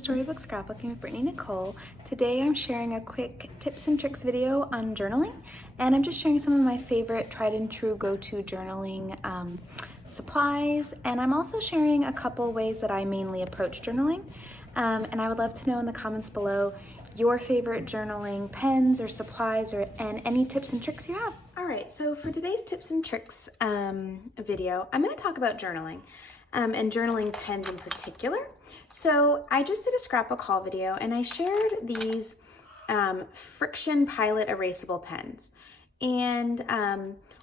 Storybook Scrapbooking with Brittany Nicole. Today I'm sharing a quick tips and tricks video on journaling, and I'm just sharing some of my favorite tried and true go-to journaling supplies, and I'm also sharing a couple ways that I mainly approach journaling. And I would love to know in the comments below your favorite journaling pens or supplies and any tips and tricks you have. All right, so for today's tips and tricks video, I'm going to talk about journaling and journaling pens in particular. So I just did a scrapbook haul video and I shared these friction pilot erasable pens. And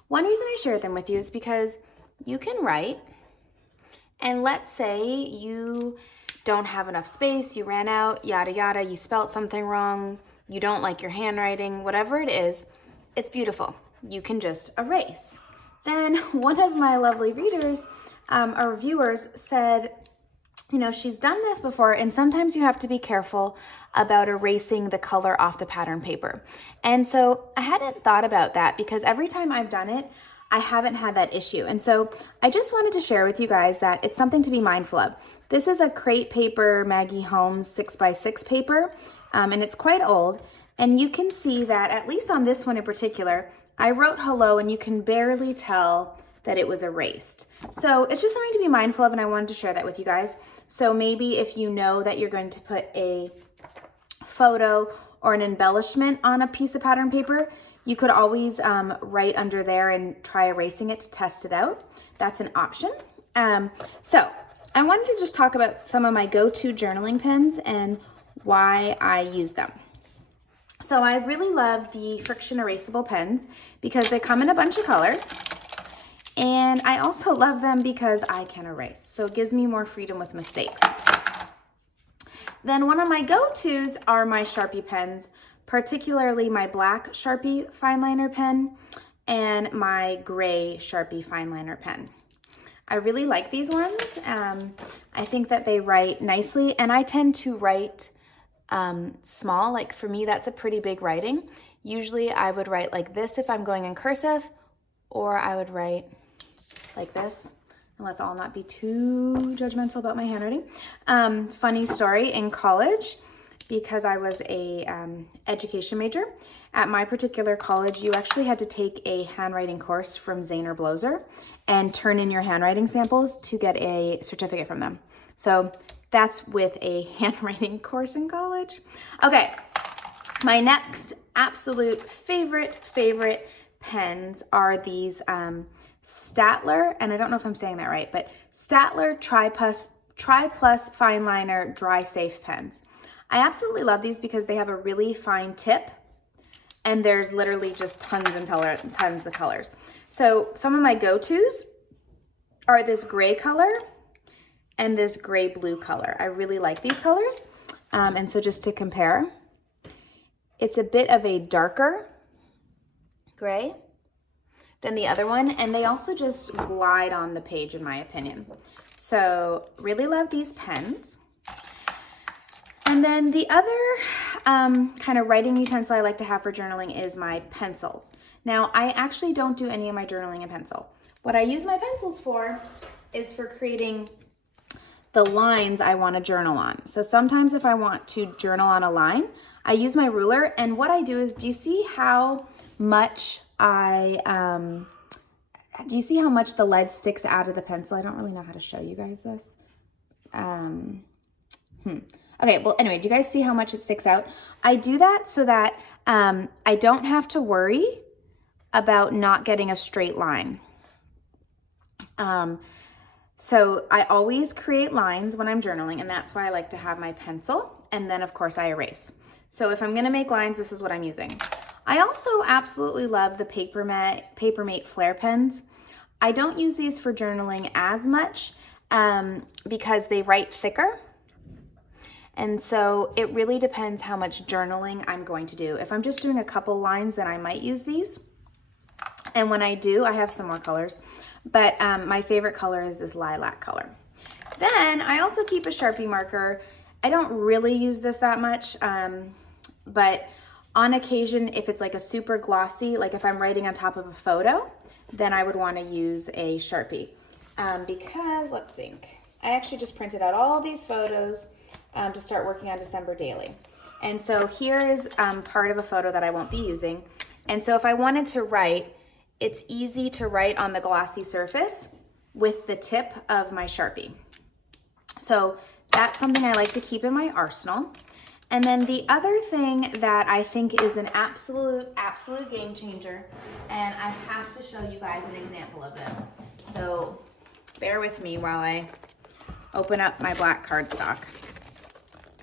one reason I shared them with you is because you can write, and let's say you don't have enough space, you ran out, yada yada, you spelt something wrong, you don't like your handwriting, whatever it is, it's beautiful. You can just erase. Then one of my lovely readers or viewers said, you know, she's done this before and sometimes you have to be careful about erasing the color off the pattern paper. And so I hadn't thought about that because every time I've done it, I haven't had that issue. And so I just wanted to share with you guys that it's something to be mindful of. This is a Crate Paper Maggie Holmes 6x6 paper, and it's quite old. And you can see that, at least on this one in particular, I wrote hello and you can barely tell that it was erased. So it's just something to be mindful of, and I wanted to share that with you guys. So maybe if you know that you're going to put a photo or an embellishment on a piece of pattern paper, you could always write under there and try erasing it to test it out. That's an option. So I wanted to just talk about some of my go-to journaling pens and why I use them. So I really love the friction erasable pens because they come in a bunch of colors. And I also love them because I can erase. So it gives me more freedom with mistakes. Then one of my go-tos are my Sharpie pens, particularly my black Sharpie fine liner pen and my gray Sharpie fine liner pen. I really like these ones. I think that they write nicely, and I tend to write small. Like for me, that's a pretty big writing. Usually I would write like this if I'm going in cursive, or I would write like this. And let's all not be too judgmental about my handwriting. Funny story, in college, because I was a education major, at my particular college, you actually had to take a handwriting course from Zane or Bloser and turn in your handwriting samples to get a certificate from them. So that's with a handwriting course in college. Okay, my next absolute favorite pens are these Sattler, and I don't know if I'm saying that right, but Sattler Tripus Fine Liner Dry Safe pens. I absolutely love these because they have a really fine tip, and there's literally just tons of colors. So some of my go-tos are this gray color and this gray blue color. I really like these colors. And so just to compare, it's a bit of a darker gray than the other one, and they also just glide on the page in my opinion. So really love these pens. And then the other kind of writing utensil I like to have for journaling is my pencils. Now I actually don't do any of my journaling in pencil. What I use my pencils for is for creating the lines I want to journal on. So sometimes if I want to journal on a line, I use my ruler, and what I do is, do you see how much the lead sticks out of the pencil? I don't really know how to show you guys this. Okay, well anyway, do you guys see how much it sticks out? I do that so that I don't have to worry about not getting a straight line. So I always create lines when I'm journaling, and that's why I like to have my pencil, and then of course I erase. So if I'm gonna make lines, this is what I'm using. I also absolutely love the Papermate Flair pens. I don't use these for journaling as much because they write thicker. And so it really depends how much journaling I'm going to do. If I'm just doing a couple lines, then I might use these. And when I do, I have some more colors, but my favorite color is this lilac color. Then I also keep a Sharpie marker. I don't really use this that much, but on occasion, if it's like a super glossy, like if I'm writing on top of a photo, then I would want to use a Sharpie because let's think. I actually just printed out all these photos to start working on December daily. And so here's part of a photo that I won't be using. And so if I wanted to write, it's easy to write on the glossy surface with the tip of my Sharpie. So that's something I like to keep in my arsenal. And then the other thing that I think is an absolute game changer, and I have to show you guys an example of this. So bear with me while I open up my black cardstock.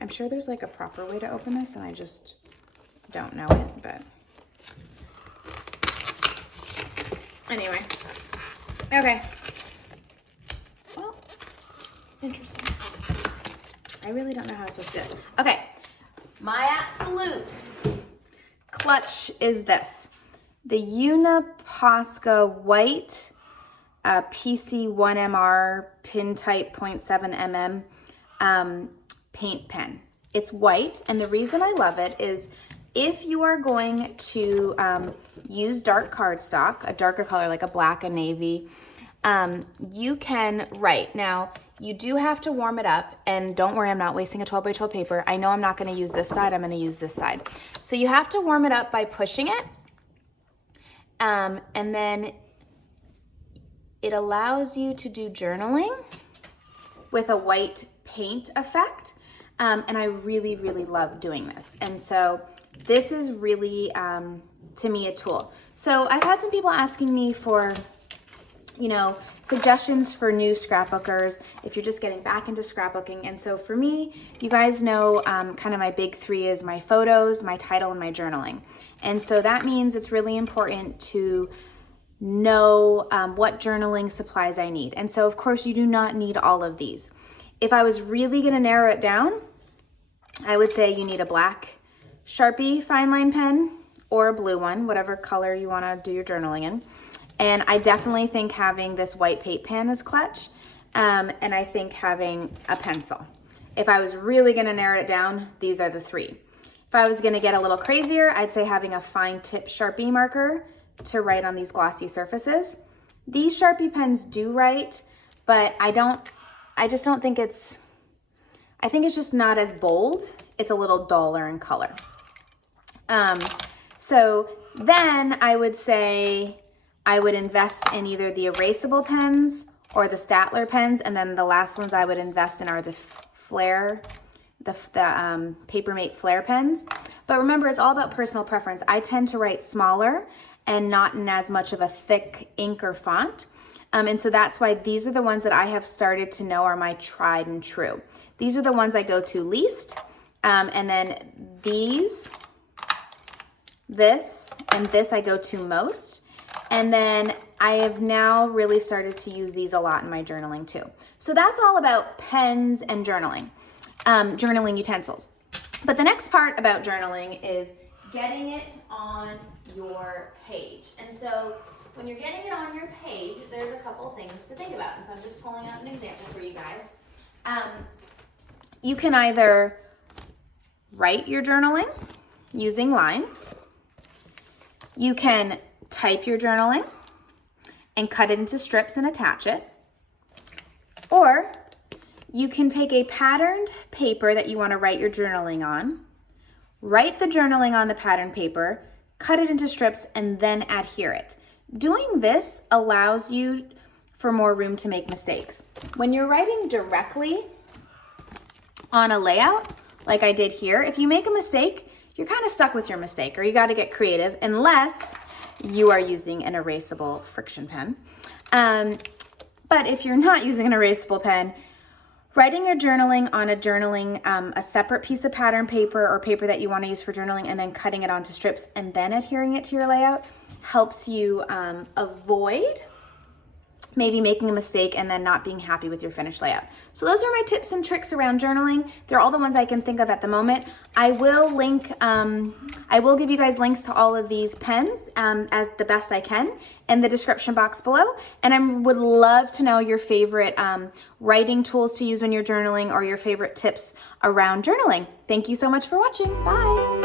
I'm sure there's like a proper way to open this and I just don't know it, but anyway. Okay. Well, interesting. I really don't know how I'm supposed to do it. Okay. My absolute clutch is this. The Uniposca white PC1MR pin type 0.7 mm paint pen. It's white, and the reason I love it is if you are going to use dark cardstock, a darker color like a black, a navy, you can write. Now, you do have to warm it up, and don't worry, I'm not wasting a 12 by 12 paper. I know I'm not gonna use this side, I'm gonna use this side. So you have to warm it up by pushing it, and then it allows you to do journaling with a white paint effect. And I really, really love doing this. And so this is really, to me, a tool. So I've had some people asking me for, you know, suggestions for new scrapbookers if you're just getting back into scrapbooking. And so for me, you guys know kind of my big three is my photos, my title, and my journaling. And so that means it's really important to know what journaling supplies I need. And so of course you do not need all of these. If I was really gonna narrow it down, I would say you need a black Sharpie fine line pen or a blue one, whatever color you wanna do your journaling in. And I definitely think having this white paint pen is clutch. And I think having a pencil. If I was really gonna narrow it down, these are the three. If I was gonna get a little crazier, I'd say having a fine tip Sharpie marker to write on these glossy surfaces. These Sharpie pens do write, but I just don't think I think it's just not as bold. It's a little duller in color. So then I would say I would invest in either the erasable pens or the Sattler pens, and then the last ones I would invest in are the Flair, the Papermate Flair pens. But remember, it's all about personal preference. I tend to write smaller and not in as much of a thick ink or font. And so that's why these are the ones that I have started to know are my tried and true. These are the ones I go to least. And then these, this, and this I go to most. And then I have now really started to use these a lot in my journaling too. So that's all about pens and journaling, journaling utensils. But the next part about journaling is getting it on your page. And so when you're getting it on your page, there's a couple things to think about. And so I'm just pulling out an example for you guys. You can either write your journaling using lines. You can type your journaling and cut it into strips and attach it. Or you can take a patterned paper that you want to write your journaling on, write the journaling on the patterned paper, cut it into strips, and then adhere it. Doing this allows you for more room to make mistakes. When you're writing directly on a layout, like I did here, if you make a mistake, you're kind of stuck with your mistake, or you got to get creative unless you are using an erasable friction pen. But if you're not using an erasable pen, writing your journaling on a separate piece of pattern paper or paper that you want to use for journaling, and then cutting it onto strips and then adhering it to your layout helps you avoid maybe making a mistake and then not being happy with your finished layout. So those are my tips and tricks around journaling. They're all the ones I can think of at the moment. I will link, I will give you guys links to all of these pens as the best I can in the description box below. And I would love to know your favorite writing tools to use when you're journaling or your favorite tips around journaling. Thank you so much for watching. Bye.